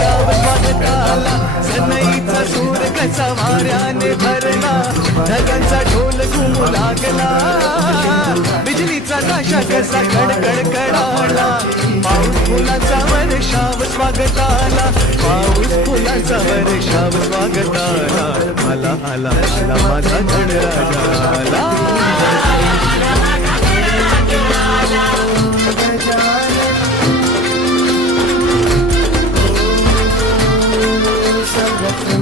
वर्षाव स्वागताला सनईचा सूर कसा वाऱ्याने भरला ढगांचा ढोल घुमू लागला बिजलीचा ताशा कसा कडकड कडाला पाऊस फुलाचा वर्षाव स्वागताला पाऊस फुलाचा वर्षाव स्वागताला आला आला आला माझा गणराजा आला Sarva